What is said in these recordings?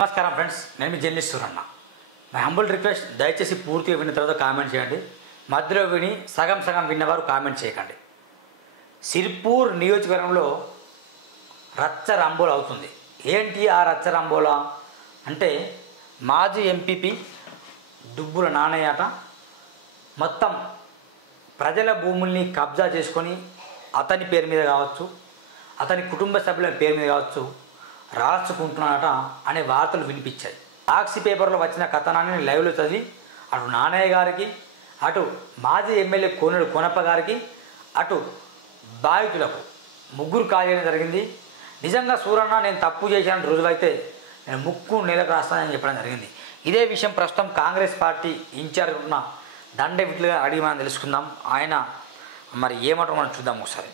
నమస్కారం ఫ్రెండ్స్, నేను మీ journalist Suranna. My humble request, దయచేసి పూర్తిగా విన్న తర్వాత కామెంట్ చేయండి. మధ్యలో విని సగం సగం విన్నవారు కామెంట్ చేయకండి. సిర్పూర్ నియోజకవర్గంలో రచ్చరంబోల అవుతుంది. ఏంటి ఆ రచ్చరంబోల అంటే, మాజీ ఎంపీపీ డుబ్బుల నానయ్యట మొత్తం ప్రజల భూముల్ని కబ్జా చేసుకొని అతని పేరు మీద కావచ్చు, అతని కుటుంబ సభ్యుల పేరు మీద కావచ్చు రాసుకుంటున్నాడట అనే వార్తలు వినిపించాయి. సాక్షి పేపర్లో వచ్చిన కథనాన్ని లైవ్లో చదివి అటు నానయ్య గారికి, అటు మాజీ ఎమ్మెల్యే కోనేరు కోనప్ప గారికి, అటు బాధితులకు ముగ్గురు కాల్ చేయడం జరిగింది. నిజంగా సూరన్న నేను తప్పు చేశాను రుజువైతే నేను ముక్కు నెలకు రాస్తానని చెప్పడం జరిగింది. ఇదే విషయం ప్రస్తుతం కాంగ్రెస్ పార్టీ ఇన్ఛార్జ్ ఉన్న దండే విట్లుగా అడిగి మనం తెలుసుకుందాం. ఆయన మరి ఏమంటారో మనం చూద్దాం ఒకసారి.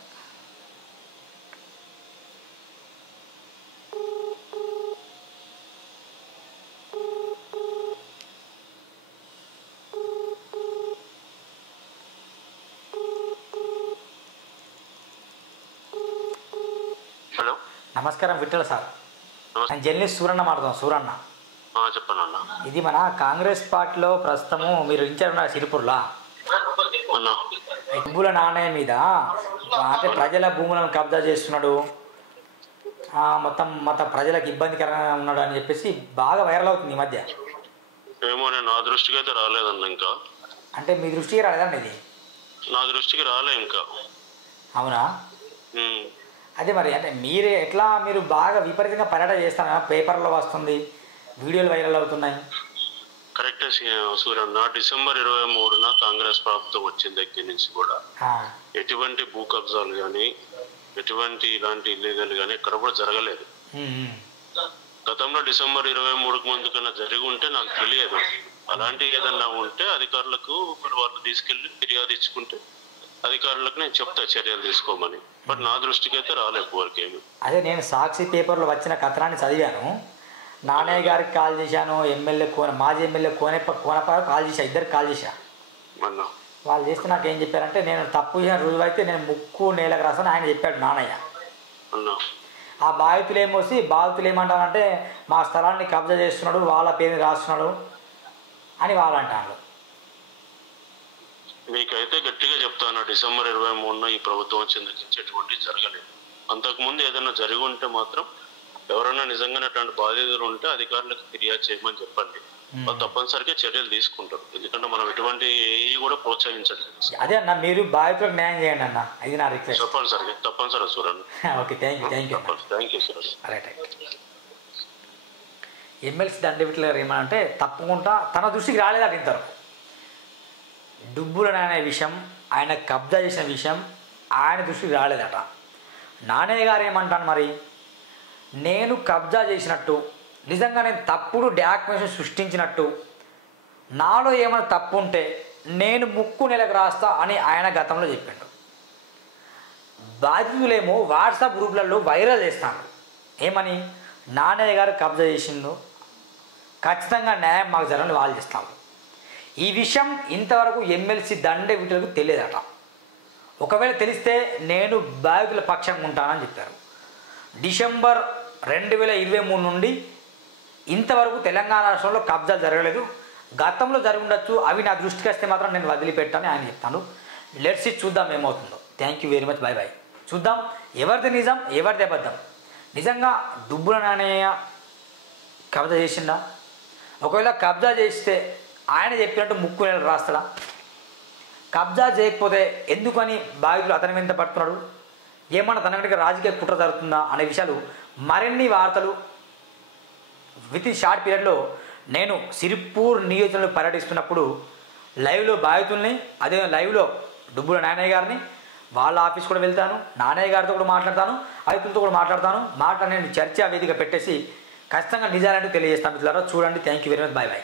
హలో, నమస్కారం విఠల్ సార్. నేను జర్నలిస్ట్ సూరన్న మాట్లాడుతాను. సూరన్న చెప్పండి. ఇది మన కాంగ్రెస్ పార్టీలో ప్రస్తుతము మీరు ఇన్ఛార్జ్ ఉన్నారు సిరిపూర్లో. డుబ్బుల నాణ్య మీద అంటే ప్రజల భూములను కబ్జా చేస్తున్నాడు, మొత్తం ప్రజలకు ఇబ్బందికరంగా ఉన్నాడు అని చెప్పేసి బాగా వైరల్ అవుతుంది ఈ మధ్య. ఏమో, నేను నా దృష్టికి అయితే రాలేదన్న. ఇంకా అంటే మీ దృష్టికి రాలేదండి? ఇది నా దృష్టికి రాలే ఇంకా. అవునా? అదే మరి అంటే మీరే ఎట్లా మీరు బాగా విపరీతంగా పర్యటన చేస్తారా? పేపర్లో వస్తుంది, వీడియోలు వైరల్ అవుతున్నాయి. కరెక్టే సూర్యన్న. డిసెంబర్ 23న కాంగ్రెస్ ప్రభుత్వం వచ్చిన దగ్గర నుంచి కూడా ఎటువంటి భూ కబ్జాలు కానీ ఎటువంటి ఇలాంటి ఇల్లీగల్ కానీ ఎక్కడ కూడా జరగలేదు. గతంలో డిసెంబర్ 23కు ముందు కన్నా జరిగి ఉంటే నాకు తెలియదు. అలాంటి ఏదన్నా ఉంటే అధికారులకు మరి వాళ్ళు తీసుకెళ్లి ఫిర్యాదు ఇచ్చుకుంటే అధికారులకు నేను చెప్తా చర్యలు తీసుకోమని. బట్ నా దృష్టికి అయితే రాలేదు వరకేమి. అదే నేను సాక్షి పేపర్లో వచ్చిన కథనాన్ని చదివాను. నానయ్య గారికి కాల్ చేశాను, మాజీ ఎమ్మెల్యే కోనప్ప కాల్ చేశా, ఇద్దరికి కాల్ చేశా. వాళ్ళు చేస్తే నాకు ఏం చెప్పారంటే, నేను తప్పు చేసిన రుజువైతే నేను ముక్కు నేలకు రాస్తాను ఆయన చెప్పాడు నానయ్య. ఆ బాధితులు ఏమంటారంటే మా స్థలాన్ని కబ్జా చేస్తున్నాడు, వాళ్ళ పేరుని రాస్తున్నాడు అని వాళ్ళు అంటారు. మీకైతే గట్టిగా చెప్తాను, డిసెంబర్ 23న ఈ ప్రభుత్వం వచ్చిన దగ్గర నుంచి ఎటువంటి జరగలేదు. అంతకుముందు ఏదైనా జరిగి ఉంటే మాత్రం ఎవరైనా నిజంగానే అటువంటి బాధితులు ఉంటే అధికారులకు ఫిర్యాదు చేయమని చెప్పండి. వాళ్ళు తప్పనిసరిగా చర్యలు తీసుకుంటారు. ఎందుకంటే మనం ఎటువంటి కూడా ప్రోత్సహించలేదు. అదే అన్న, మీరు బాధితులకు న్యాయం చేయండి అన్న, ఇది నా రిక్వెస్ట్. తప్పనిసరిగా Suran. Okay, thank you Suresh. Right. MLC దండవిట్ల గారు ఏమనంటే తప్పకుండా తన దృష్టికి రాలేదట ఇంతవరకు. డుబ్బుల నానయ్య విషయం, ఆయన కబ్జా చేసిన విషయం ఆయన దృష్టికి రాలేదట. నానయ్య గారు ఏమంటాను మరి, నేను కబ్జా చేసినట్టు, నిజంగా నేను తప్పుడు డాక్యుమెంట్స్ సృష్టించినట్టు, నాలో ఏమైనా తప్పు ఉంటే నేను ముక్కు నెలకు రాస్తా అని ఆయన గతంలో చెప్పాడు. బాధితులేమో వాట్సాప్ గ్రూపులలో వైరల్ చేస్తాను ఏమని, నానయ్య గారు కబ్జా చేసిండు, ఖచ్చితంగా న్యాయం మాకు జరగని వాళ్ళు చేస్తాము. ఈ విషయం ఇంతవరకు ఎమ్మెల్సీ దండే వీటికి తెలియదట. ఒకవేళ తెలిస్తే నేను బాధితుల పక్షంగా ఉంటానని చెప్పారు. డిసెంబర్ 2023 నుండి ఇంతవరకు తెలంగాణ రాష్ట్రంలో కబ్జాలు జరగలేదు. గతంలో జరిగి ఉండొచ్చు, అవి నా దృష్టికి వస్తే మాత్రం నేను వదిలిపెట్టాలని ఆయన చెప్తాను. లెట్స్ చూద్దాం ఏమవుతుందో. Thank you very much, bye. చూద్దాం ఎవరిది నిజం ఎవరిది అబద్ధం. నిజంగా డుబ్బుల నానయ్య కబ్జా చేసిండా? ఒకవేళ కబ్జా చేస్తే ఆయన చెప్పినట్టు ముక్కు నెలకు రాస్తాడా? కబ్జా చేయకపోతే ఎందుకని బాధితులు అతని వెంట పడుతున్నాడు? ఏమన్నా తన వెంట రాజకీయ కుట్ర జరుగుతుందా అనే విషయాలు మరిన్ని వార్తలు విత్ ఇన్ షార్ట్ పీరియడ్లో నేను సిరిపూర్ నియోజకవర్గంలో పర్యటిస్తున్నప్పుడు లైవ్లో బాధితుల్ని, అదే లైవ్లో డుబ్బుల నానయ్య గారిని వాళ్ళ ఆఫీస్ కూడా వెళ్తాను, నానయ్య గారితో కూడా మాట్లాడతాను, బాధితులతో కూడా మాట్లాడతాను. నేను చర్చా వేదిక పెట్టేసి ఖచ్చితంగా నిజాలంటూ తెలియజేస్తాను. మిత్రులారా చూడండి. Thank you very much, bye.